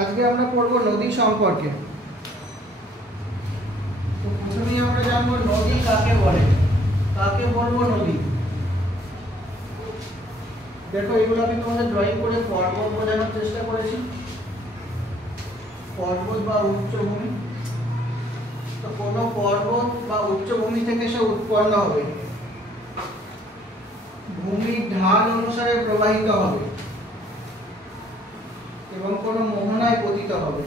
আজকে আমরা পড়ব নদী সম্পর্কে। তো প্রথমেই আমরা জানবো নদী কাকে বলে, কাকে বলবো নদী। দেখো এগুলো আমি তোমাদের ড্রয়িং করে পর্বত বোঝানোর চেষ্টা করেছি, পর্বত বা উচ্চভূমি। তো কোনো পর্বত বা উচ্চভূমি থেকে সে উৎপন্ন হবে, ভূমির ঢাল অনুসারে প্রবাহিত হবে এবং কোনো মোহনায় পতিত হবে।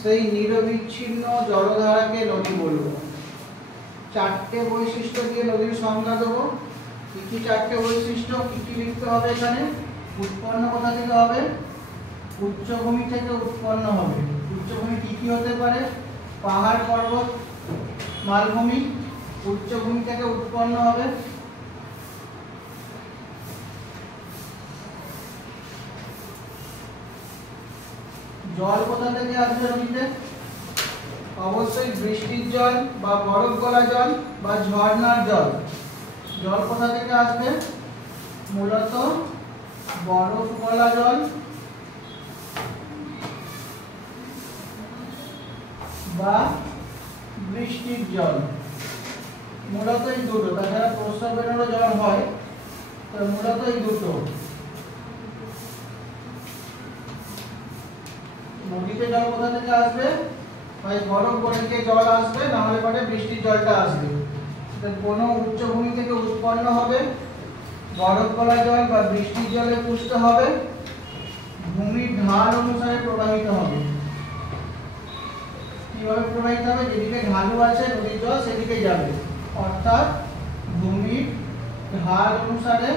সেই নিরবিচ্ছিন্ন জলধারাকে নদী বলবো। চারটে বৈশিষ্ট্য দিয়ে নদীর সংজ্ঞা দেবো। কি কি চারটে বৈশিষ্ট্য, কি কি লিখতে হবে এখানে? উৎপন্ন কোথা থেকে হবে? উচ্চভূমি থেকে উৎপন্ন হবে। উচ্চভূমি কি কি হতে পারে? পাহাড়, পর্বত, মালভূমি উচ্চভূমি থেকে উৎপন্ন হবে। জল কোথা থেকে আসবে নদীতে? অবশ্যই বৃষ্টির জল বা বরফ গলা জল বা ঝর্ণার জল। জল কোথা থেকে আসবে? মূলত বরফ গলা জল বা বৃষ্টির জল, মূলত এই দুটো। তাছাড়া প্রস্রাবেরও জল হয়, তো মূলত এই দুটো। নদীতে জল কোথা থেকে আসবে? হয় বরফ গলে গিয়ে জল আসবে, না হলে পরে বৃষ্টির জলটা আসবে। কোনো উচ্চভূমি থেকে উৎপন্ন হবে, বরফ গলা জল বা বৃষ্টির জলে পুষ্ট হবে, ভূমির ঢাল অনুসারে প্রবাহিত হবে। কিভাবে প্রবাহিত হবে? যেদিকে ঢালু আছে নদীর জল সেদিকে যাবে, অর্থাৎ ভূমির ঢাল অনুসারে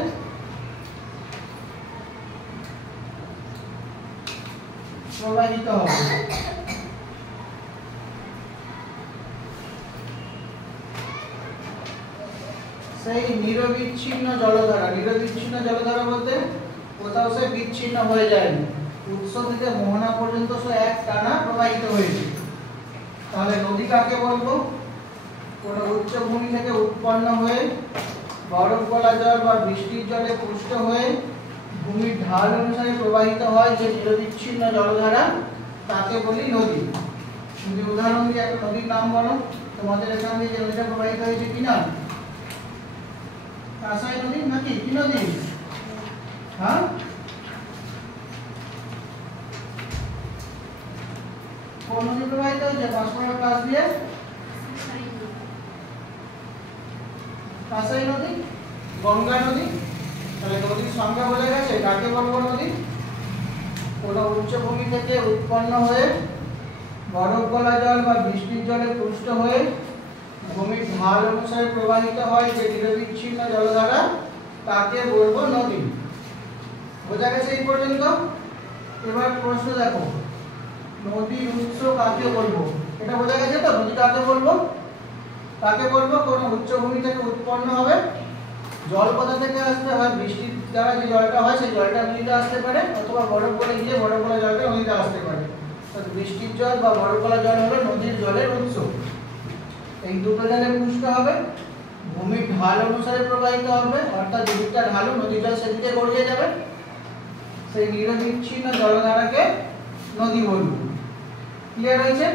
প্রবাহিত হবে। সেই নিরবিচ্ছিন্ন জলধারা, নিরবিচ্ছিন্ন জলধারা বলতে কোথাও সে বিচ্ছিন্ন হয়ে যায়নি, উৎস থেকে মোহনা পর্যন্ত সে এক টানা প্রবাহিত হয়েছে। তাহলে নদী কাকে বলবো? কোনো উচ্চভূমি থেকে উৎপন্ন হয়ে বরফ গলা জল বা বৃষ্টির জলে পুষ্ট হয়ে ভূমির ঢাল অনুসারে প্রবাহিত হয় যে নিরবিচ্ছিন্ন জলধারা, তাকে বলি নদী। যদি উদাহরণ দিয়ে একটা নদীর নাম বলো, তোমাদের এখান দিয়ে যে নদীটা প্রবাহিত হয়েছে কি নাম? কাঁসাই নদী নাকি কি নদী? হ্যাঁ, কোন নদী প্রবাহিত হয়েছে? পাঁচপাড়ার কাছ দিয়ে কাঁসাই নদী, গঙ্গা নদী। তাহলে নদীর সংজ্ঞা বোঝা গেছে, কাকে বলবো নদী? কোনো উচ্চভূমি থেকে উৎপন্ন হয়ে বরফ গলা জল বা বৃষ্টির জলে পুষ্ট হয়ে ভূমির ঢাল অনুসারে প্রবাহিত হয় যে নিরবিচ্ছিন্ন জলধারা, তাকে বলবো নদী। বোঝা গেছে এই পর্যন্ত? এবার প্রশ্ন দেখো, নদীর উৎস কাকে বলবো? এটা বোঝা গেছে তো? নদী কাকে বলবো? কাকে বলবো? কোনো উচ্চভূমি থেকে উৎপন্ন হবে। জল কোথা থেকে আসতে হয়? বৃষ্টির দ্বারা যে জলটা হয় সেই জলটা নদীতে আসতে পারে, অথবা বরফ গলে গিয়ে বরফ গলা জলটা নদীতে আসতে পারে। বৃষ্টির জল বা বরফ গলা জল হলো নদীর জলের উৎস। এই দুটো জলে পুষ্ট হবে, ভূমির ঢাল অনুসারে প্রবাহিত হবে, অর্থাৎ যেদিকটা ঢালু নদীর জল সেদিকে গড়িয়ে যাবে। সেই নিরবিচ্ছিন্ন জলধারাকে নদী বলবো। ক্লিয়ার হয়েছে?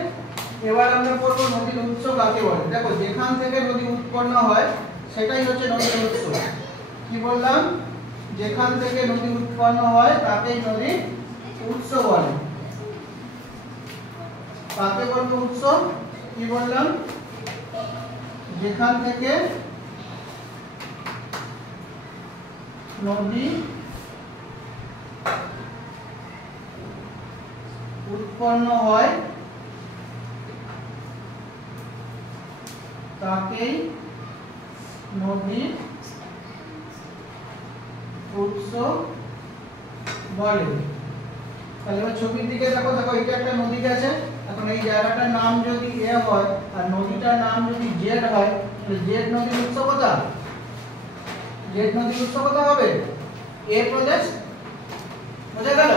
এবার আমরা পড়ব নদীর উৎস কাকে বলে। দেখো, যেখান থেকে নদী উৎপন্ন হয় সেটাই হচ্ছে নদীর উৎস। কি বললাম? যেখান থেকে নদী উৎপন্ন হয় তাকেই নদীর উৎস বলে। কাকে বলবো উৎস? কি বললাম? যেখান থেকে নদী উৎপন্ন হয় তাকেই নদীর উৎস বলে। তাহলে এবার ছবির দিকে দেখো, দেখো এটা একটা নদী গেছে। এখন এই জায়গাটার নাম যদি এ হয় আর নদীটার নাম যদি জেড হয়, তাহলে জেড নদীর উৎস কোথা? জেড নদীর উৎস কোথা হবে? এ প্রদেশ। বোঝা গেল?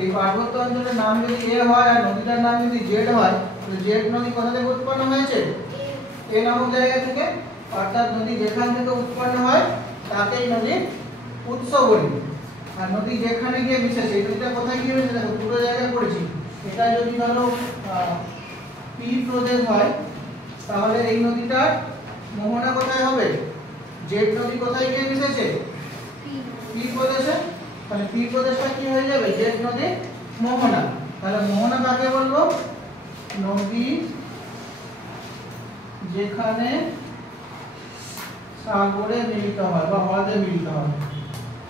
এই পার্বত্য অঞ্চলের নাম যদি এ হয় আর নদীটার নাম যদি জেড হয়, তাহলে জেড নদী কোথা থেকে উৎপন্ন হয়েছে? এ নামক জায়গা থেকে। অর্থাৎ নদী যেখান থেকে উৎপন্ন হয় তাকেই নদীর উৎস বলি। আর নদী যেখানে গিয়ে মিশেছে, এই নদীটা কোথায় গিয়ে মিশেছে? দেখো দুটো জায়গায় পড়েছি। এটা যদি ধরো পি প্রদেশ হয় তাহলে এই নদীটার মোহনা কোথায় হবে? জেড নদী কোথায় গিয়ে মিশেছে? পি প্রদেশে। তাহলে পি প্রদেশটা কি হয়ে যাবে? জেড নদী মোহনা। তাহলে মোহনা কাকে বলবো? নদী যেখানে সাগরে মিলিত হয় বা হ্রদে মিলিত হয়,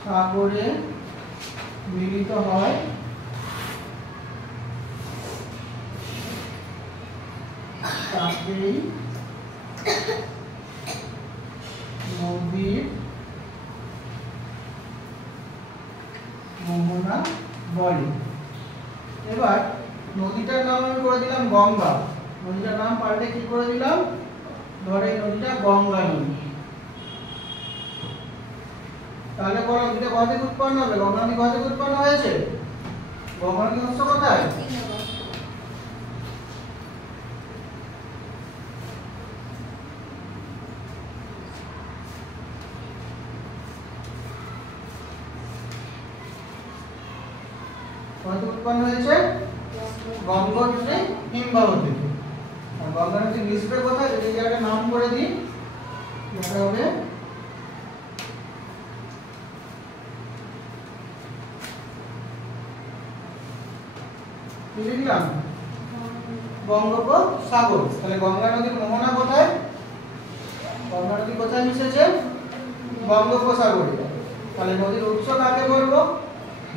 সাগরে মিলিত হয় তাকেই নদীর মোহনা বলে। এবার নদীটার নাম আমি করে দিলাম গঙ্গা, নদীটার নাম পাল্টে কি করে দিলাম? ধরে এই নদীটা গঙ্গা নদী। তাহলে বলো নদীটা কোথা থেকে উৎপন্ন হবে? গঙ্গা নদী কোথা থেকে উৎপন্ন হয়েছে? গঙ্গা নদীর উৎস কোথায়? উৎপন্ন হয়েছে গঙ্গোত্রী হিমবাহ থেকে। আর গঙ্গা নদী মিশবে কোথায়? যদি একটা নাম করে দিই, এটা হবে লিখলাম বঙ্গোপসাগর। তাহলে গঙ্গা নদীর মোহনা কোথায়? গঙ্গা নদী কোথায় মিশেছে? বঙ্গোপসাগরে। তাহলে নদীর উৎস কাকে বলবো?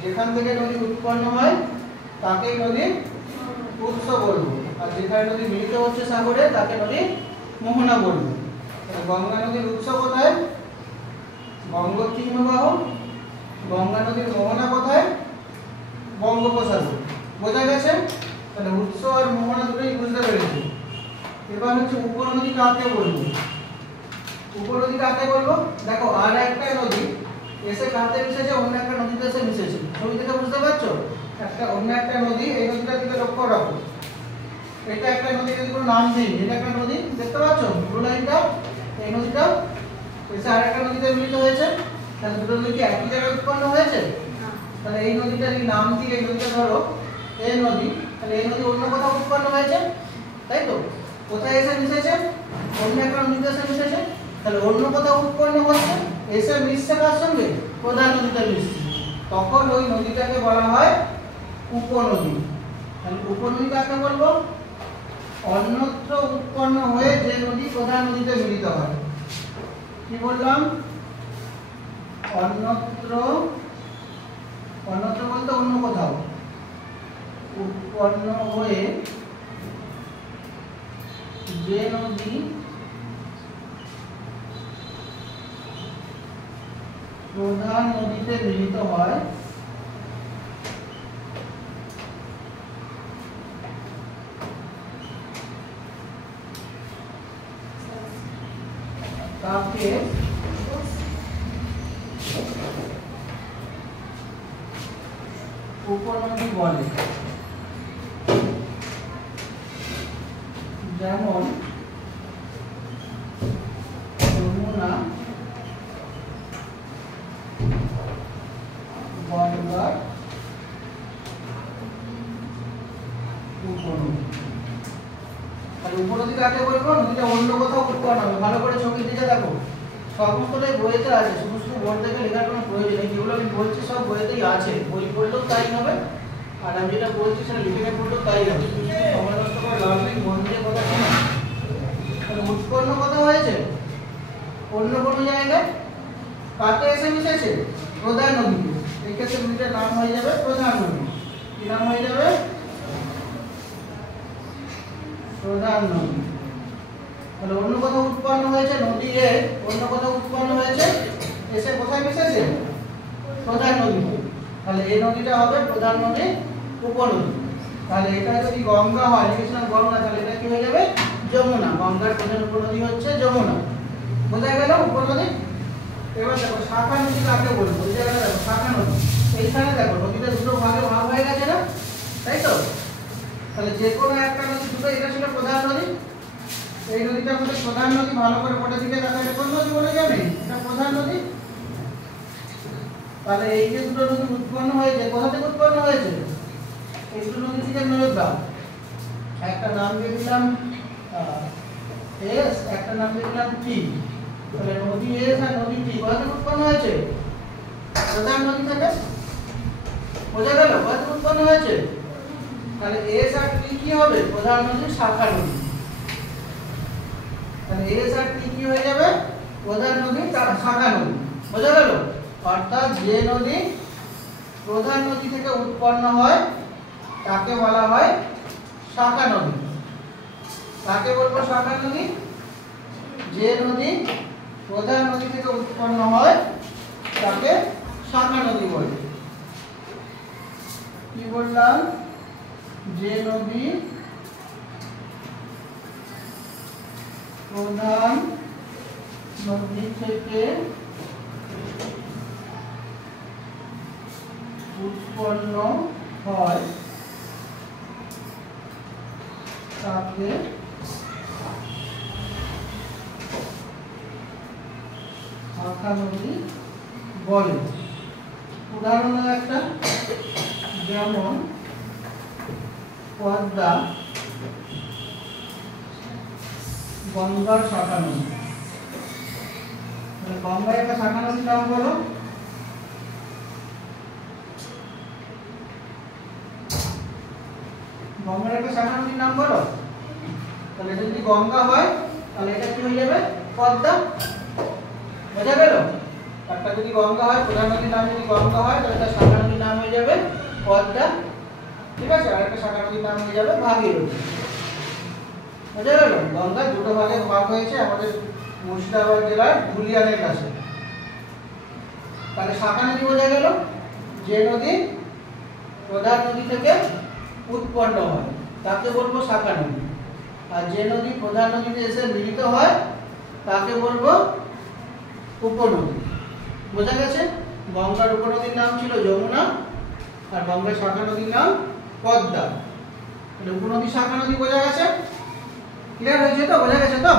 যেখান থেকে নদী উৎপন্ন হয় তাকেই নদীর উৎস বলবো, আর যেখানে নদী মিলিত হচ্ছে সাগরে তাকে নদীর মোহনা বলবো। তাহলে গঙ্গা নদীর উৎস কোথায়? গঙ্গোত্রী হিমবাহ। গঙ্গা নদীর মোহনা কোথায়? বঙ্গোপসাগর। বোঝা গেছে? তাহলে উৎস আর মোহনা দুটোই বুঝতে পেরেছি। এবার হচ্ছে উপনদী কাকে বলবো? উপনদী কাকে বলবো? দেখো আর একটা নদী এসে কাতে মিশেছে, অন্য একটা নদীতে এসে মিশেছে। ছবি থেকে বুঝতে পারছো? একটা অন্য একটা নদী, এই নদীটার দিকে লক্ষ্য রাখো। এটা একটা নদী, যদি কোনো নাম দিই, এটা একটা নদী, দেখতে পাচ্ছো ব্লু লাইনটা? এই নদীটা এসে আর একটা নদীতে মিলিত হয়েছে। তাহলে দুটো নদী কি একই জায়গায় উৎপন্ন হয়েছে? তাহলে এই নদীটার নাম দিয়ে এই নদীটা ধরো এই নদী, তাহলে এই নদী অন্য কোথাও উৎপন্ন হয়েছে, তাই তো? কোথায় এসে মিশেছে? অন্য একটা নদীতে এসে মিশেছে। তাহলে অন্য কোথাও উৎপন্ন হচ্ছে, এসে মিশছে কার সঙ্গে? প্রধান নদীতে মিশছে। তখন ওই নদীটাকে বলা হয় উপনদী। তাহলে উপনদী কাকে বলবো? অন্যত্র উৎপন্ন হয়ে যে নদী প্রধান নদীতে মিলিত হয়। কি বললাম? অন্যত্র, অন্যত্র বলতে অন্য কোথাও উৎপন্ন হয়ে যে নদী প্রধান নদীতে মিলিত হয় তাকে উপনদী বলে। যেমন যমুনা, গঙ্গার উপনদী। আর উপনদী কাকে বলবো? নদীটা অন্য কোথাও উৎপন্ন হবে। ভালো করে ছবি দিকে দেখো, সমস্তটাই বইতে আছে, সমস্ত বোর্ড থেকে লেখার কোনো প্রয়োজন নেই। যেগুলো আমি বলছি সব বইতেই আছে, বই পড়লেও তাই হবে, আর আমি যেটা বলছি সেটা লিখে পড়লেও তাই হবে। সময় নষ্ট করে লাভ নেই, মন দিয়ে কথা শোনো। তাহলে উৎপন্ন কথা হয়েছে অন্য কোনো জায়গায়, কাকে এসে মিশেছে? প্রধান নদীতে। এই ক্ষেত্রে নদীটার নাম হয়ে যাবে প্রধান নদী। কি নাম হয়ে যাবে? প্রধান নদী। তাহলে অন্য কোথাও উৎপন্ন হয়েছে, নদী এ অন্য কোথাও উৎপন্ন হয়েছে, এসে কোথায় মিশেছে? প্রধান নদীতে। তাহলে এই নদীটা হবে প্রধান নদী, উপনদী। তাহলে এটা যদি গঙ্গা হয়, লিখেছিলাম গঙ্গা, তাহলে এটা কি হয়ে যাবে? যমুনা। গঙ্গার প্রধান উপনদী হচ্ছে যমুনা। বোঝা গেল উপনদী? এবার দেখো শাখা নদী কাকে বলবো? এই জায়গাটা দেখো শাখা নদী। এইখানে দেখো নদীটা দুটো ভাগে ভাগ হয়ে গেছে না, তাই তো? তাহলে যে কোনো একটা নদী দুটো, এটা ছিল প্রধান নদী, এই নদীটা আমাদের প্রধান নদী। ভালো করে পড়ে দিকে দেখো, এটা কোন নদী বলে যাবে? এটা প্রধান নদী। তাহলে এই যে দুটো নদী উৎপন্ন হয়েছে, কোথা থেকে উৎপন্ন হয়েছে? এই দুটো নদী থেকে দিকে নজর দাও। একটা নাম দিয়ে দিলাম এস, একটা নাম দিয়ে দিলাম টি। তাহলে নদী এস আর নদী টি কোথা থেকে উৎপন্ন হয়েছে? প্রধান নদী থেকে। বোঝা গেল কোথা থেকে উৎপন্ন হয়েছে? তাহলে এস আর টি কি হবে? প্রধান নদী, শাখা নদী। তাহলে এস আর টি কি হয়ে যাবে? প্রধান নদী, শাখা নদী। বোঝা গেল? অর্থাৎ যে নদী প্রধান নদী থেকে উৎপন্ন হয় তাকে বলা হয় শাখা নদী। তাকে বলবো শাখা নদী। যে নদী প্রধান নদী থেকে উৎপন্ন হয় তাকে শাখা নদী বলে। কি বললাম? যে নদী প্রধান নদী থেকে উৎপন্ন হয় তাকে শাখা নদী বলে। উদাহরণ একটা, যেমন পদ্মা গঙ্গার শাখা নদী। গঙ্গার একটা শাখা নদীর নাম বলো। গঙ্গার একটা শাখা নদীর নাম বলো। তাহলে এটা যদি গঙ্গা হয় তাহলে এটা কি হয়ে যাবে? পদ্মা। বোঝা গেল? একটা যদি গঙ্গা হয়, প্রধান নদীর নাম যদি গঙ্গা হয় তাহলে তার শাখা নদীর নাম হয়ে যাবে পদ্মা। ঠিক আছে? আর একটা শাখা নদীর নাম হয়ে যাবে ভাগীরথী। বোঝা গেল? গঙ্গা দুটো ভাগে ভাগ হয়েছে আমাদের মুর্শিদাবাদ জেলার ধুলিয়ানের কাছে। তাহলে শাখা নদী বোঝা গেল? যে নদী প্রধান নদী থেকে উৎপন্ন হয় তাকে বলবো শাখা নদী। আর যে নদী প্রধান নদীতে এসে মিলিত হয় তাকে বলবো উপনদী। বোঝা গেছে? গঙ্গার উপনদীর নাম ছিল যমুনা আর গঙ্গার শাখা নদীর নাম পদ্মা। তাহলে উপনদী শাখা নদী বোঝা গেছে? ক্লিয়ার হয়েছে তো? বোঝা গেছে তো?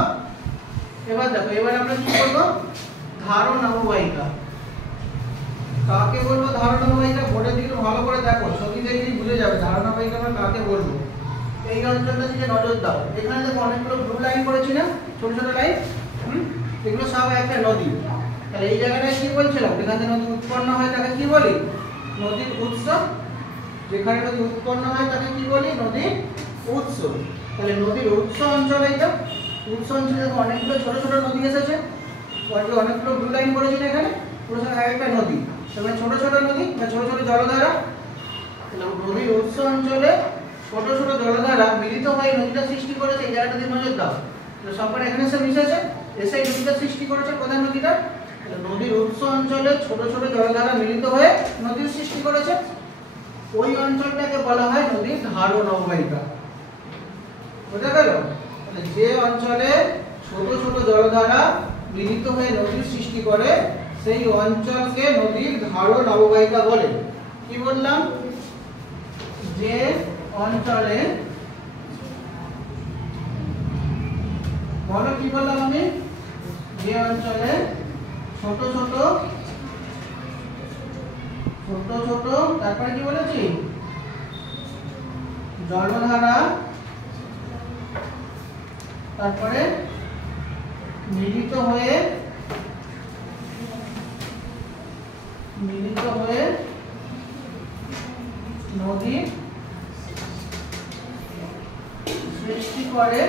এবার দেখো, এবার আমরা কি করবো? ধারণ অববাহিকা। কাকে বলবো ধারণ অববাহিকা? বোর্ডের দিকে ভালো করে দেখো, ছবি দেখলেই বুঝে যাবে ধারণ অববাহিকা আমরা কাকে বলবো। এই অঞ্চলটা দিকে নজর দাও। এখানে দেখো অনেকগুলো ব্লু লাইন করেছি না, ছোট ছোট লাইন। এগুলো সব একটা নদী। তাহলে এই জায়গাটায় কি বলছিলাম? যেখান থেকে নদী উৎপন্ন হয় তাকে কি বলি? নদীর উৎস। যেখানে নদী উৎপন্ন হয় তাকে কি বলি? নদীর উৎস। তাহলে নদীর উৎস অঞ্চল এইটা। উৎস অঞ্চলে দেখো অনেকগুলো ছোট ছোট নদী এসেছে। অনেকগুলো ব্লু লাইন করেছি না এখানে, পুরো একটা নদী। তাহলে ছোট ছোট নদী বা ছোট ছোট জলধারা। তাহলে নদীর উৎস অঞ্চলে ছোট ছোট জলধারা মিলিত হয়ে নদীটা সৃষ্টি করেছে। এই জায়গাটা দিয়ে নজর দাও। সবকটা এখানে এসে মিশেছে, এসে নদীটা সৃষ্টি করেছে প্রধান নদীটা। নদীর উৎস অঞ্চলে ছোট ছোট জলধারা মিলিত হয়ে নদীর সৃষ্টি করেছে। ওই অঞ্চলটাকে বলা হয় নদীর ধারণ অববাহিকা। বোঝা গেল? যে অঞ্চলে ছোট ছোট জলধারা মিলিত হয়ে নদীর সৃষ্টি করে সেই অঞ্চলকে নদীর ধারণ অববাহিকা বলে। কি বললাম? যে অঞ্চলে, বলো কি বললাম আমি? যে অঞ্চলে ছোট ছোট তারপরে কি বলেছি? জলধারা, তারপরে মিলিত হয়ে নদী সৃষ্টি করে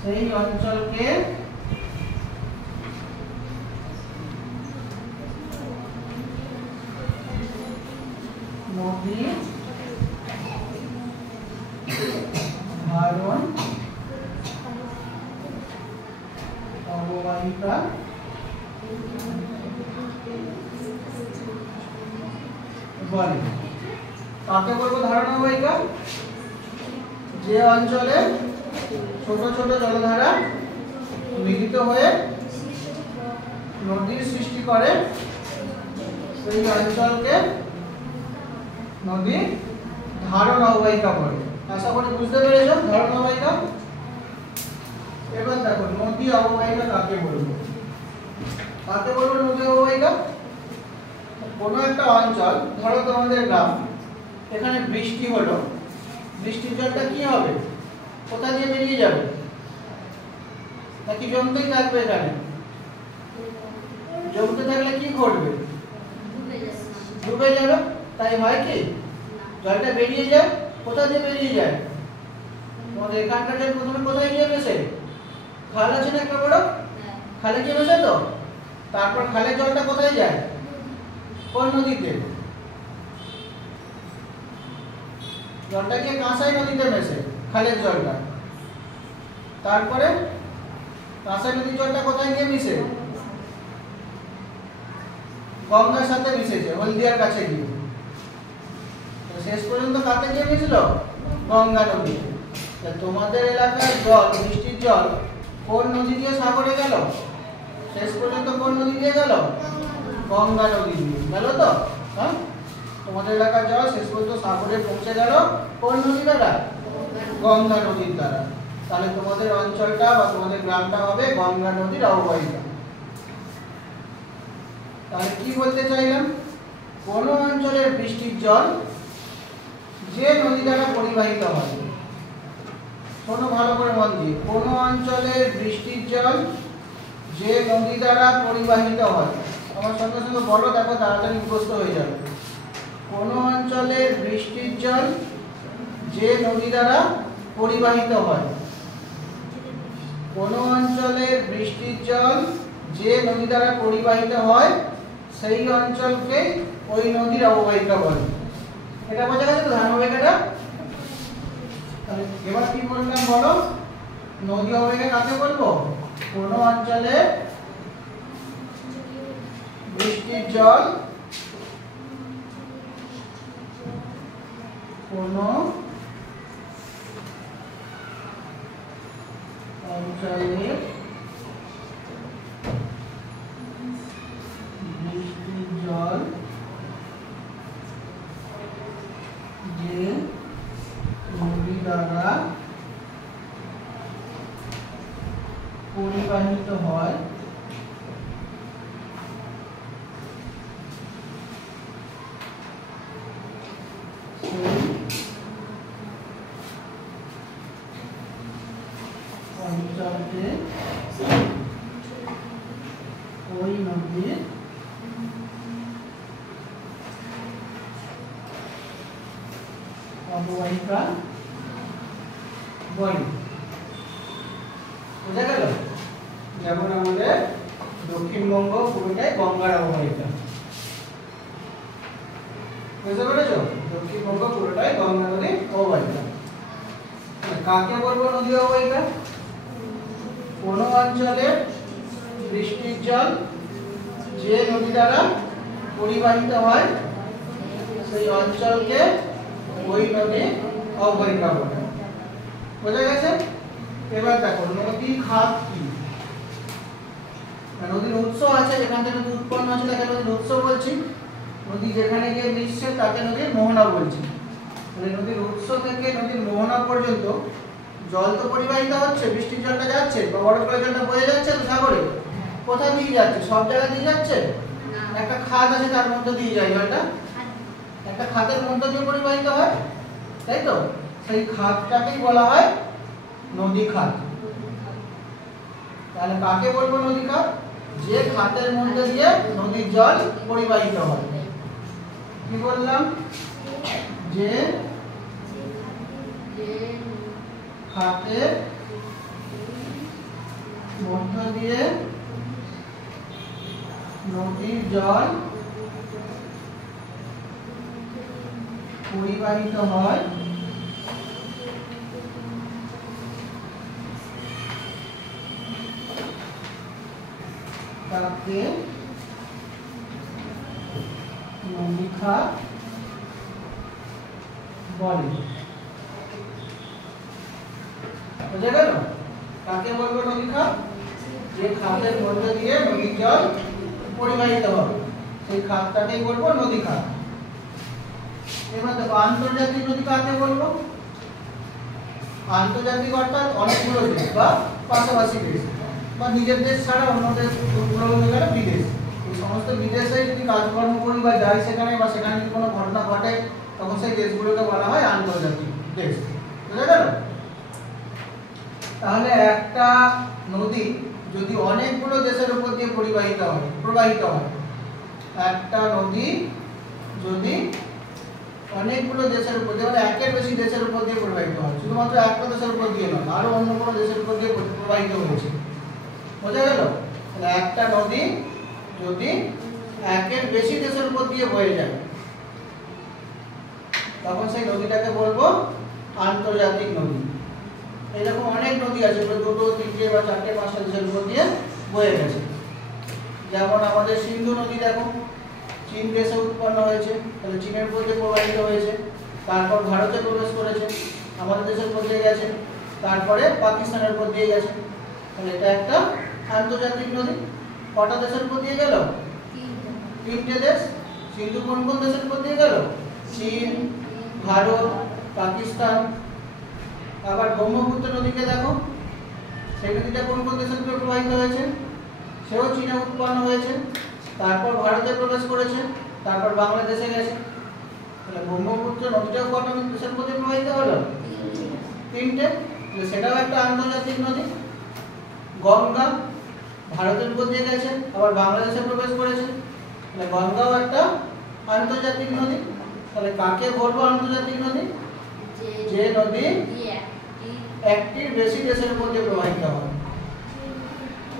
সেই অঞ্চলকে নদী ধারণ অববাহিকা বলে। কাকে বলবো ধারণ অববাহিকা? যে অঞ্চলে ছোট ছোট জলধারা মিলিত হয়ে নদীর সৃষ্টি করে সেই অঞ্চলকে নদী ধারণ অববাহিকা বলে। আশা করি বুঝতে পেরেছো ধারণ অববাহিকা। এবার দেখো নদী অববাহিকা কাকে বলবো? কাকে বলবো নদী অববাহিকা? কোনো একটা অঞ্চল, ধরো তোমাদের গ্রাম, এখানে বৃষ্টি হলো, বৃষ্টির জলটা কি হবে, কোথা দিয়ে বেরিয়ে যাবে, নাকি জমতেই থাকবে? এখানে জমতে থাকলে কি ঘটবে, ডুবে যাবে। তাই হয় কি, জলটা বেরিয়ে যায়, কোথা দিয়ে বেরিয়ে যায়, তোমাদের এখানকার জল প্রথমে কোথায় গিয়ে মেশে, খাল আছে না একটা বড়, খালে গিয়ে মেশে তো, তারপর খালের জলটা কোথায় যায়, কোন নদীতে, জলটা গিয়ে কাঁসাই নদীতে মেশে, খালের জলটা। তারপরে কাঁসাই নদীর জলটা কোথায় গিয়ে মিশে, গঙ্গার সাথে মিশেছে, হলদিয়ার কাছে গিয়ে। শেষ পর্যন্ত কাকে গিয়ে মিশলো, গঙ্গা নদী। তোমাদের এলাকার জল, বৃষ্টির জল কোন নদী দিয়ে সাগরে গেল, শেষ পর্যন্ত কোন নদী দিয়ে গেল, গঙ্গা নদী দিয়ে গেল তো। হ্যাঁ, তোমাদের এলাকার জল শেষ পর্যন্ত সাগরে পৌঁছে গেল কোন নদী দ্বারা, গঙ্গা নদীর দ্বারা। তাহলে তোমাদের অঞ্চলটা বা তোমাদের গ্রামটা হবে গঙ্গা নদীর অববাহিকা। তাহলে কি বলতে চাইলাম, কোন অঞ্চলের বৃষ্টির জল যে নদী দ্বারা পরিবাহিত হয়, শোনো ভালো করে মন দিয়ে, কোন অঞ্চলের বৃষ্টির জল যে নদী দ্বারা পরিবাহিত হয়, আমার সঙ্গে সঙ্গে বলো, দেখো তাড়াতাড়ি মুখস্থ হয়ে যাবে। কোন অঞ্চলের বৃষ্টির জল যে নদী দ্বারা পরিবাহিত হয়, কোন অঞ্চলের বৃষ্টির জল যে নদী দ্বারা পরিবাহিত হয় সেই অঞ্চলকে ওই নদীর অববাহিকা বলে। এটা বোঝা গেছে তো, ধান অববাহিকাটা? তাহলে এবার কি বললাম বলো, নদী অববাহিকা কাকে বলবো, কোন অঞ্চলে বৃষ্টির জল কোন অঞ্চলে বৃষ্টির জল যে নদী দ্বারা পরিবাহিত হয় সেই অঞ্চলকে ওই নদীর অববাহিকা বলে। বোঝা গেল? যেমন আমাদের দক্ষিণবঙ্গ পুরোটাই গঙ্গার অববাহিকা, বুঝতে পেরেছো? দক্ষিণবঙ্গ পুরোটাই গঙ্গা নদীর অববাহিকা। কাকে বলবো নদী অববাহিকা, কোন অঞ্চলের বৃষ্টির জল যে নদী দ্বারা পরিবাহিত হয় সেই অঞ্চলকে ওই নদী অববাহিকা বলে। বোঝা গেছে? এবার দেখো নদী খাত কি, নদীর উৎস আছে, যেখান থেকে নদী উৎপন্ন আছে তাকে নদীর উৎস বলছি, নদী যেখানে গিয়ে মিশছে তাকে নদীর মোহনা বলছি। মানে নদীর উৎস থেকে নদীর মোহনা পর্যন্ত জল তো পরিবাহিত হচ্ছে, বৃষ্টির জলটা যাচ্ছে বা বরফের জলটা বয়ে যাচ্ছে তো সাগরে, কোথা দিয়ে যাচ্ছে, সব জায়গা দিয়ে যাচ্ছে, একটা খাত আছে তার মধ্যে দিয়ে যায় জলটা, একটা খাতের মধ্যে দিয়ে পরিবাহিত হয়, তাই তো? সেই খাতটাকেই বলা হয় নদী খাত। তাহলে কাকে বলবো নদী খাত, যে খাতের মধ্যে দিয়ে নদীর জল পরিবাহিত হয়। কি বললাম, যে খাতের মধ্য দিয়ে নদীর জল পরিবাহিত হয় তাকে নদী খাত বলে। বুঝা গেল? কাকে বলবো নদী খাত, যে খাতের মধ্যে দিয়ে নদীর জল পরিবাহিত হবে সেই খাতটাকেই বলবো নদী খাত। এবার দেখো আন্তর্জাতিক নদী কাকে বলবো, আন্তর্জাতিক অর্থাৎ অনেকগুলো দেশ বা পাশাপাশি দেশ বা নিজের দেশ ছাড়া অন্য দেশ হয়ে গেল বিদেশ, এই সমস্ত সমস্ত বিদেশে যদি কাজকর্ম করি বা যাই সেখানে বা সেখানে যদি কোনো ঘটনা ঘটে তখন সেই দেশগুলোকে বলা হয় আন্তর্জাতিক দেশ। বুঝা গেল? তাহলে একটা নদী যদি অনেকগুলো দেশের উপর দিয়ে প্রবাহিত হয়, একটা নদী যদি অনেকগুলো দেশের উপর দিয়ে, মানে একের বেশি দেশের উপর দিয়ে প্রবাহিত হয়, শুধুমাত্র একটা দেশের উপর দিয়ে নয়, আরো অন্য কোনো দেশের উপর দিয়ে প্রবাহিত হয়েছে। বোঝা গেল? তাহলে একটা নদী যদি একের বেশি দেশের উপর দিয়ে বয়ে যায় তখন সেই নদীটাকে বলবো আন্তর্জাতিক নদী। এরকম অনেক নদী আছে, দুটো তিনটে বা চারটে পাঁচটা দেশের উপর দিয়ে বয়ে গেছে। যেমন আমাদের সিন্ধু নদী দেখো, চীন দেশে উৎপন্ন হয়েছে, তাহলে চীনের উপর দিয়ে প্রবাহিত হয়েছে, তারপর ভারতে প্রবেশ করেছে, আমাদের দেশের উপর দিয়ে গেছে, তারপরে পাকিস্তানের উপর দিয়ে গেছে। তাহলে এটা একটা আন্তর্জাতিক নদী। কটা দেশের উপর দিয়ে গেল? তিনটে দেশ। সিন্ধু কোন কোন দেশের উপর দিয়ে গেল? চীন, ভারত, পাকিস্তান। আবার ব্রহ্মপুত্র নদীকে দেখো, সেই নদীটা কোন কোন দেশের উপর প্রবাহিত হয়েছে? সেও চীনে উৎপন্ন হয়েছে, তারপর ভারতে প্রবেশ করেছে, তারপর বাংলাদেশে গেছে। তাহলে ব্রহ্মপুত্র নদীটাও কটা দেশের উপর দিয়ে প্রবাহিত হলো? তিনটে। সেটাও একটা আন্তর্জাতিক নদী। গঙ্গা ভারতের উপর দিয়ে গেছে, আবার বাংলাদেশে প্রবেশ করেছে, তাহলে গঙ্গাও একটা আন্তর্জাতিক নদী। তাহলে কাকে বলবো আন্তর্জাতিক নদী? যে নদী একটির বেশি দেশের উপর দিয়ে প্রবাহিত হয়,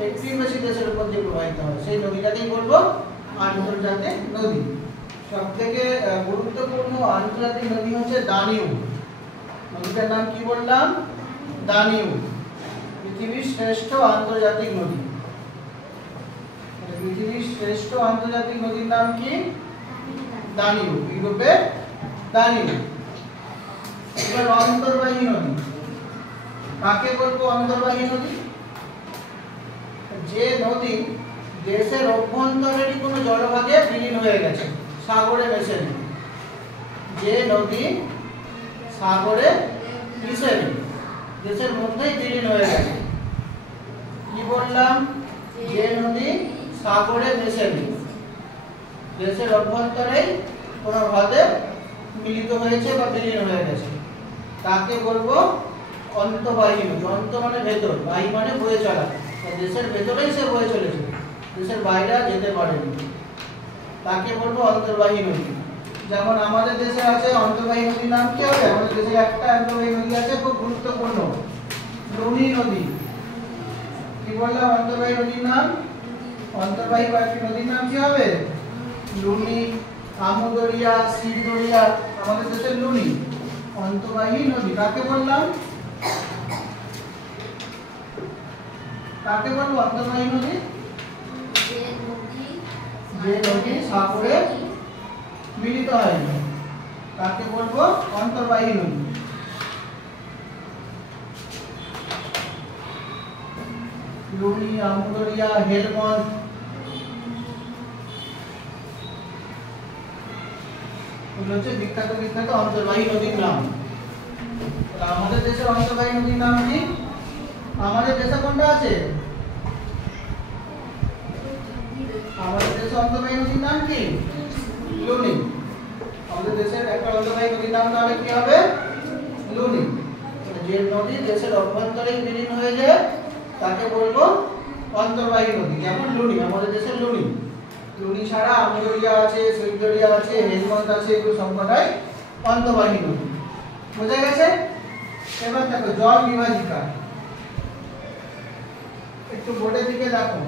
একটির বেশি দেশের উপর দিয়ে প্রবাহিত হয়, সেই নদীটাকেই বলবো আন্তর্জাতিক নদী। সবথেকে গুরুত্বপূর্ণ আন্তর্জাতিক নদী হচ্ছে দানিউব। নদীটার নাম কি বললাম? দানিউব। পৃথিবীর শ্রেষ্ঠ আন্তর্জাতিক নদী। পৃথিবীর শ্রেষ্ঠ আন্তর্জাতিক নদীর নাম কি? দানিউব। ইউরোপে দানিউব। এবার অন্তর্বাহী নদী। কাকে বলবো অন্তর্বাহী নদী? যে নদী দেশের অভ্যন্তরেরই কোনো জলভাগে বিলীন হয়ে গেছে, সাগরে মিশে নেই। যে নদী সাগরে মিশে নেই, দেশের মধ্যেই বিলীন হয়ে গেছে। কি বললাম? যে নদী সাগরে মিশে নেই, দেশের অভ্যন্তরেই কোনো ভাবে মিলিত হয়েছে বা বিলীন হয়ে গেছে, তাকে বলবো অন্তর্বাহী নদী। অন্ত মানে ভেতর, বাহী মানে বয়ে চলা, দেশের ভেতরেই সে বয়ে চলেছে, দেশের বাইরে যেতে পারেনি, তাকে বলবো অন্তর্বাহী নদী। যেমন আমাদের দেশে আছে অন্তর্বাহী নদীর নাম কি হবে? আমাদের দেশে একটা অন্তর্বাহী নদী আছে খুব গুরুত্বপূর্ণ, লুনি নদী। কি বললাম অন্তর্বাহী নদীর নাম? অন্তর্বাহী কয়েকটি নদীর নাম কি হবে? লুনি, আমুদরিয়া, শিবদরিয়া, আমাদের দেশের লুনি অন্তর্বাহী নদী। কাকে বললাম? কাকে বলবো অন্তর্বাহী নদী? যে নদী সাগরে মিলিত হয়নি, তাকে বলবো অন্তর্বাহী নদী। লুনি, আমুদরিয়া, হেলমন্দ, এগুলো হচ্ছে বিখ্যাত বিখ্যাত অন্তর্বাহী নদীর নাম। আমাদের দেশের অন্তর্বাহী নদীর নাম কি? আমাদের দেশে কোনটা আছে? আমাদের দেশে অন্তর্বাহী নদীর নাম কি? লুনি। আমাদের দেশের একটা অন্তর্বাহী নদীর নাম তাহলে কি হবে? লুনি। যে নদী দেশের অভ্যন্তরে বিলীন হয়ে যায় তাকে বলবো অন্তর্বাহী নদী। যেমন লুনি, আমাদের দেশের লুনি। লুনি ছাড়া আমুদরিয়া আছে, শিবদরিয়া আছে, হেলমন্দ আছে, এগুলো সবকটাই অন্তর্বাহী নদী। বোঝা গেছে? এবার দেখো জল বিভাজিকা, একটু বোর্ডের দিকে দেখো।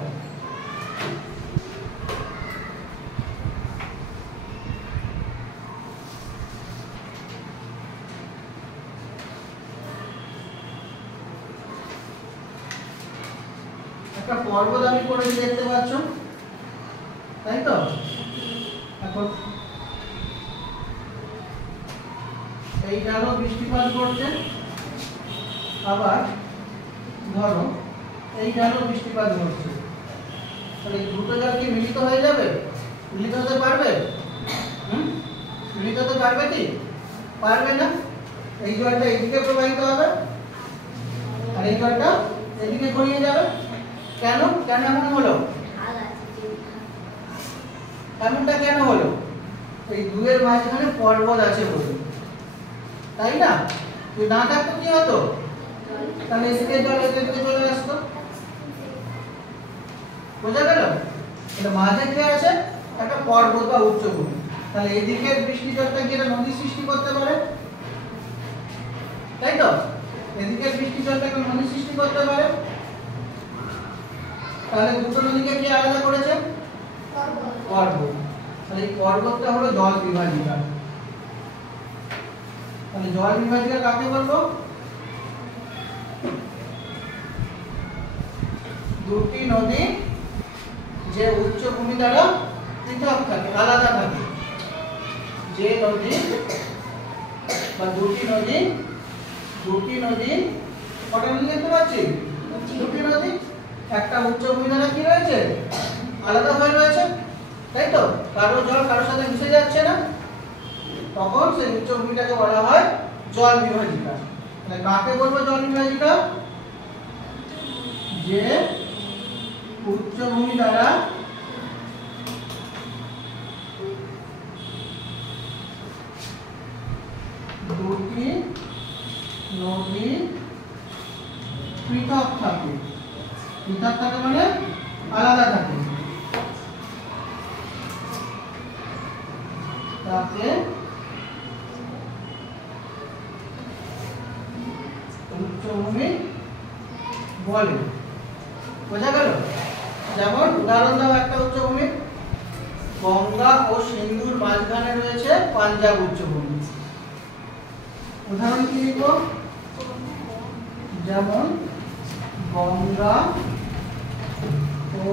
একটা পর্বত আমি করেছি দেখতে পাচ্ছ, তাই তো? এখন এই ঢালও বৃষ্টিপাত করছে, আবার ধরো এই ঢালও বৃষ্টিপাত হচ্ছে, তাহলে দুটো জল কি মিলিত হয়ে যাবে? মিলিত হতে পারবে? মিলিত হতে পারবে কি? পারবে না। এই জলটা এইদিকে প্রবাহিত হবে আর এই জলটা এদিকে গড়িয়ে যাবে। কেন? কেন এমন হলো? এমনটা কেন হলো? এই দুয়ের মাঝখানে পর্বত আছে বলে, তাই না? তুই না থাকতো কি হতো? তাহলে এদিকে জল এদিকে চলে আসতো। বোঝা গেল? এটা মাঝে কি আছে? একটা পর্বত বা উচ্চভূমি। তাহলে এদিকে বৃষ্টি জলটা কি একটা নদী সৃষ্টি করতে পারে, তাই তো? এদিকে বৃষ্টি জলটা একটা নদী সৃষ্টি করতে পারে। তাহলে দুটো নদীকে কি আলাদা করেছে? পর্বত। তাহলে এই পর্বতটা হলো জল বিভাজিকা। তাহলে জল বিভাজিকা কাকে বলবো? দুটি নদী যে উচ্চভূমি দ্বারা পৃথক থাকে, আলাদা থাকে। যে নদী বা দুটি নদী কটা নদী দেখতে পাচ্ছি? দুটি নদী একটা উচ্চভূমি দ্বারা কি রয়েছে? আলাদা হয়ে রয়েছে, তাই তো? কারো জল কারোর সাথে মিশে যাচ্ছে না, তখন সেই উচ্চভূমিটাকে বলা হয় জল বিভাজিকা। তাহলে কাকে বলবো জল বিভাজিকা? যে উচ্চভূমি দ্বারা দুটি নদী পৃথক থাকে। পৃথক থাকে মানে আলাদা থাকে, তাকে উচ্চভূমি বলে। বোঝা গেল? যেমন উদাহরণ দাও একটা উচ্চভূমি। গঙ্গা ও সিন্ধুর মাঝখানে রয়েছে পাঞ্জাব উচ্চভূমি। উদাহরণ কি লিখবো? যেমন গঙ্গা ও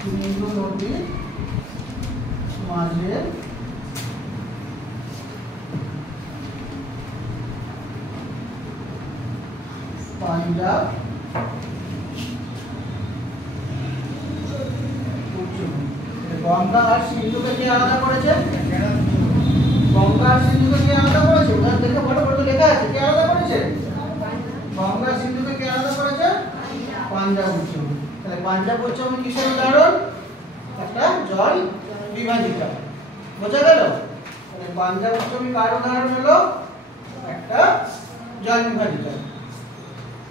সিন্ধু নদীর মাঝে পাঞ্জাব উচ্চভূমি। গঙ্গা আর সিন্ধুকে কে আলাদা করেছে? গঙ্গা আর সিন্ধুকে কে আলাদা করেছে? ওখানে দেখে বড় বড় লেখা আছে, কে আলাদা করেছে? গঙ্গা আর সিন্ধুকে কে আলাদা করেছে? পাঞ্জাব উচ্চভূমি। তাহলে পাঞ্জাব উচ্চভূমি কিসের উদাহরণ? একটা জল বিভাজিকা। বোঝা গেল? তাহলে পাঞ্জাব উচ্চভূমি কার উদাহরণ হলো? একটা জল বিভাজিকা।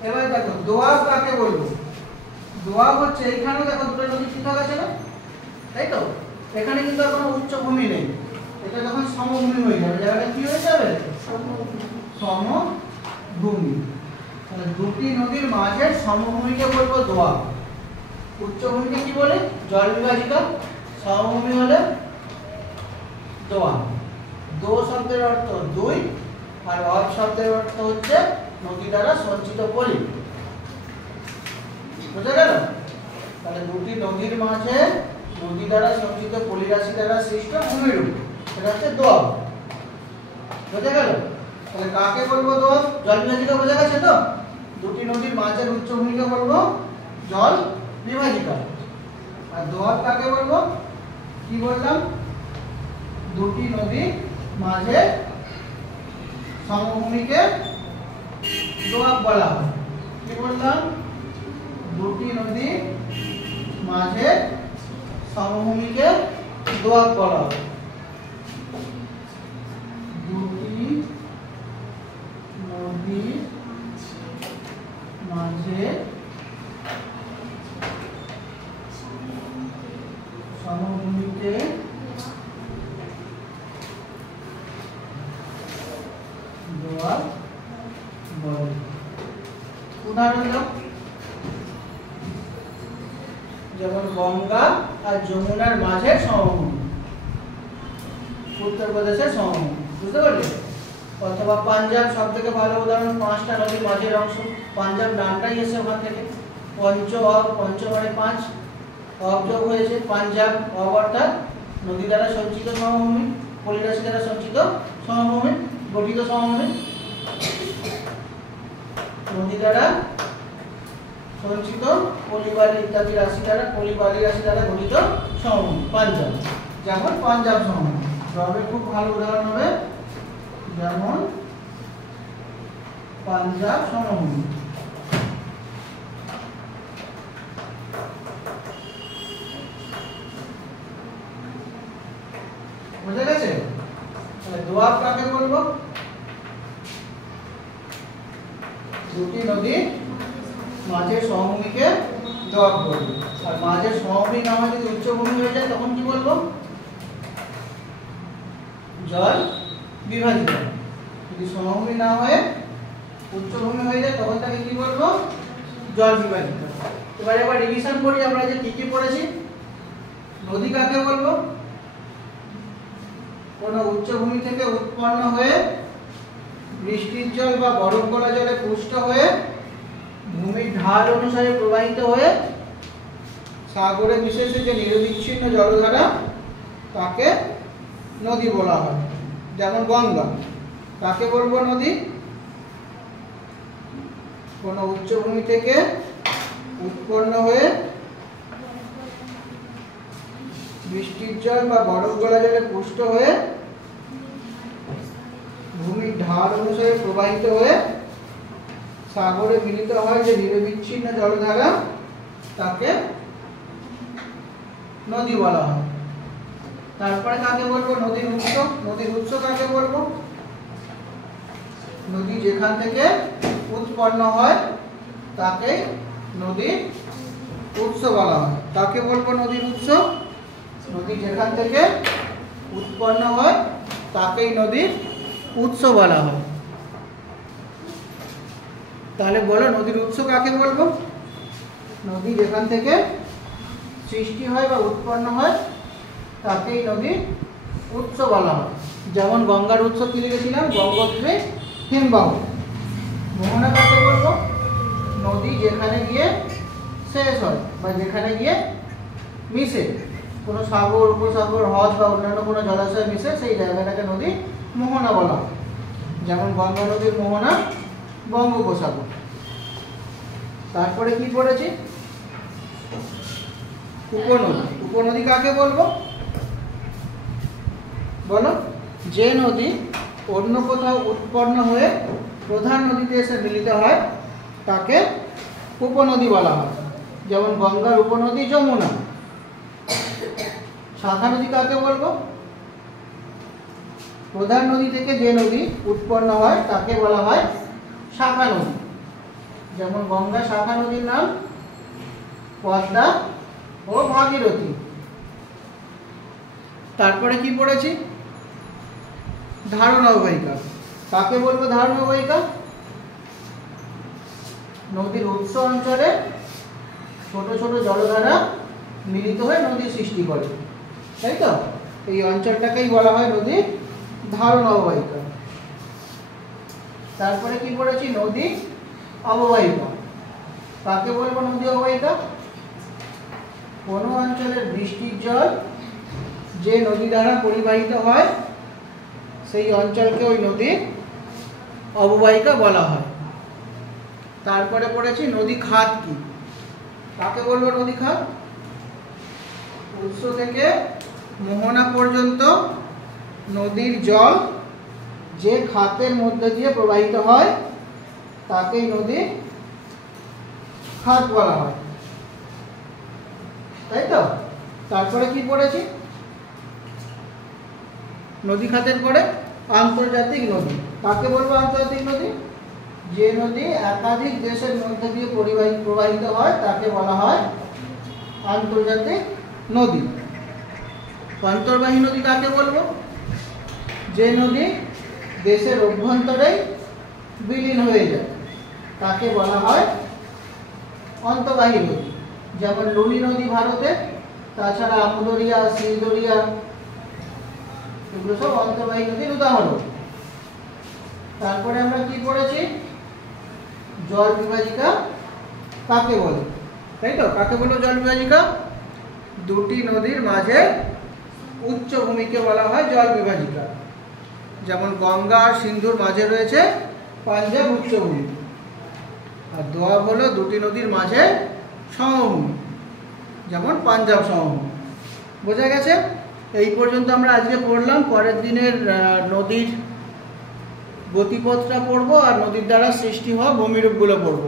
এবার দেখো দোয়াব কাকে বলবো? দোয়াব হচ্ছে এইখানেও দেখো দুটো নদী পৃথক আছে না, তাই তো? এখানে কিন্তু কোনো উচ্চভূমি নেই, এটা যখন সমভূমি হয়ে যাবে জায়গাটা কি হয়ে যাবে? সমভূমি। তাহলে দুটি নদীর মাঝের সমভূমিকে বলবো দোয়াব। উচ্চভূমিকে কি বলে? জল বিভাজিকা। সমভূমি হলে দোয়াব। দো শব্দের অর্থ দুই, আর অব শব্দের অর্থ হচ্ছে নদী দ্বারা সঞ্চিত পলি। বুঝা গেল? তাহলে দুটি নদীর মাঝে নদী দ্বারা সঞ্চিত পলি রাশি দ্বারা সৃষ্ট ভূমিরূপ, এটা হচ্ছে দোয়াব। বুঝা গেল? তাহলে কাকে বলবো দোয়াব? জল বিভাজিকা। বোঝা গেছে তো? দুটি নদীর মাঝের উচ্চভূমিকে বলবো জল বিভাজিকা। আর দোয়াব কাকে বলবো? কি বললাম? দুটি নদী মাঝে সমভূমিকে দোয়াব বলা হয়। কি বললাম? দুটি নদী মাঝে সমভূমিকে দোয়াব বলা হয়। দুটি নদী মাঝে সমভূমিকে দোয়াব বলে। উদাহরণ দাও। যেমন গঙ্গা আর যমুনার মাঝের সমভূমি, উত্তরপ্রদেশের সমভূমি। বুঝতে পারলে? অথবা পাঞ্জাব, সব থেকে ভালো উদাহরণ, পাঁচটা নদীর মাঝের অংশ। পাঞ্জাব নামটাই এসে ওখান থেকে। পঞ্চ অব, পঞ্চ মানে পাঁচ, অব যোগ হয়েছে পাঞ্জাব। অব অর্থাৎ নদী দ্বারা সঞ্চিত সমভূমি, পলিরাশি দ্বারা সঞ্চিত সমভূমি, গঠিত সমভূমি। নদী দ্বারা সঞ্চিত পলিবালি ইত্যাদি রাশি দ্বারা, পলিবালি রাশি দ্বারা গঠিত সমভূমি পাঞ্জাব। যেমন পাঞ্জাব সমভূমি। রবের খুব ভালো উদাহরণ হবে, যেমন পাঞ্জাব সমভূমি। দোয়াব কাকে বলবো? দুটি নদীর মাঝের সমভূমিকে দোয়াব বলবো। আর মাঝের সমভূমি না হয় যদি উচ্চভূমি হয়ে যায় তখন কি বলবো? জল বিভাজিকা। যদি সমভূমি না হয়ে উচ্চভূমি হয়ে যায় তখন তাকে কি বলবো? জল বিভাজিকা। এবারে একবার রিভিশন করি আমরা যে কি পড়েছি। নদী কাকে বলবো? কোন উচ্চভূমি থেকে উৎপন্ন হয়ে বৃষ্টির জল বা বরফ গলা জলে পুষ্ট হয়ে ভূমির ঢাল অনুসারে প্রবাহিত হয়ে সাগরে মিশে যে নিরবিচ্ছিন্ন জলধারা তাকে নদী বলা হয়। যেমন গঙ্গা কাকে বলবো? নদী। কোন উচ্চভূমি থেকে উৎপন্ন হয়ে বৃষ্টির জল বা বরফ গলা জলে পুষ্ট হয়ে ভূমির ঢাল অনুসারে প্রবাহিত হয়ে সাগরে মিলিত হয় যে নিরবিচ্ছিন্ন জলধারা তাকে নদী বলা হয়। তারপরে কাকে বলবো? নদীর উৎস। নদীর উৎস কাকে বলবো? নদী যেখান থেকে উৎপন্ন হয় তাকে নদীর উৎস বলা হয়। কাকে বলবো নদীর উৎস? নদী যেখান থেকে উৎপন্ন হয় তাকেই নদীর উৎস বলা হয়। তাহলে বলো নদীর উৎস কাকে বলবো? নদী যেখান থেকে সৃষ্টি হয় বা উৎপন্ন হয় তাকেই নদীর উৎস বলা হয়। যেমন গঙ্গার উৎস কি লিখেছিলাম? গঙ্গোত্রী হিমবাহ। মোহনা কাকে বলবো? নদী যেখানে গিয়ে শেষ হয় বা যেখানে গিয়ে মিশে, কোনো সাগর, উপসাগর, হ্রদ বা অন্যান্য কোনো জলাশয় মিশে সেই জায়গাটাকে নদী মোহনা বলা হয়। যেমন গঙ্গা নদীর মোহনা বঙ্গোপসাগর। তারপরে কি পড়েছি? উপনদী। উপনদী কাকে বলবো? বলো। যে নদী অন্য কোথাও উৎপন্ন হয়ে প্রধান নদীতে এসে মিলিত হয় তাকে উপনদী বলা হয়। যেমন গঙ্গার উপনদী যমুনা। শাখা নদী কাকে বলবো? প্রধান নদী থেকে যে নদী উৎপন্ন হয় তাকে বলা হয় শাখা নদী। যেমন গঙ্গা শাখা নদীর নাম পদ্মা ও ভাগীরথী। তারপরে কি পড়েছি? ধারণ অববাহিকা। কাকে বলবো ধারণ অববাহিকা? নদীর উৎস অঞ্চলে ছোট ছোট জলধারা মিলিত হয়ে নদী সৃষ্টি করে, তাই তো? এই অঞ্চলটাকেই বলা হয় নদীর ধারণ অববাহিকা। তারপরে কি পড়েছি? নদী অববাহিকা। কাকে বলবো নদী অববাহিকা? কোন অঞ্চলের বৃষ্টির জল যে নদী দ্বারা পরিবাহিত হয় সেই অঞ্চলকে ওই নদীর অববাহিকা বলা হয়। তারপরে পড়েছি নদী খাত কি। কাকে বলবো নদী খাত? উৎস থেকে মোহনা পর্যন্ত নদীর জল যে খাতের মধ্যে দিয়ে প্রবাহিত হয় তাকেই নদীর খাত বলা হয়, তাই তো? তারপরে কি পড়েছি? নদী খাতের পরে আন্তর্জাতিক নদী। কাকে বলবো আন্তর্জাতিক নদী? যে নদী একাধিক দেশের মধ্যে দিয়ে প্রবাহিত হয় তাকে বলা হয় আন্তর্জাতিক নদী। অন্তর্বাহী নদী কাকে বলবো? যে নদী দেশের অভ্যন্তরেই বিলীন হয়ে যায় তাকে বলা হয় অন্তর্বাহী নদী। যেমন লুনি নদী ভারতে, তাছাড়া আমদরিয়া, শিলদরিয়া, এগুলো সব অন্তর্বাহী নদীর উদাহরণ। তারপরে আমরা কি পড়েছি? জল বিভাজিকা কাকে বলে, তাই তো? কাকে বলবো জল বিভাজিকা? দুটি নদীর মাঝে উচ্চভূমিকে বলা হয় জল বিভাজিকা। যেমন গঙ্গা আর সিন্ধুর মাঝে রয়েছে পাঞ্জাব উচ্চভূমি, আর দোয়াব হলো দুটি নদীর মাঝে সমভূমি, যেমন পাঞ্জাব সমভূমি। বোঝা গেছে? এই পর্যন্ত আমরা আজকে পড়লাম। পরের দিনের নদীর গতিপথটা পড়বো আর নদীর দ্বারা সৃষ্টি হওয়া ভূমিরূপগুলো পড়বো।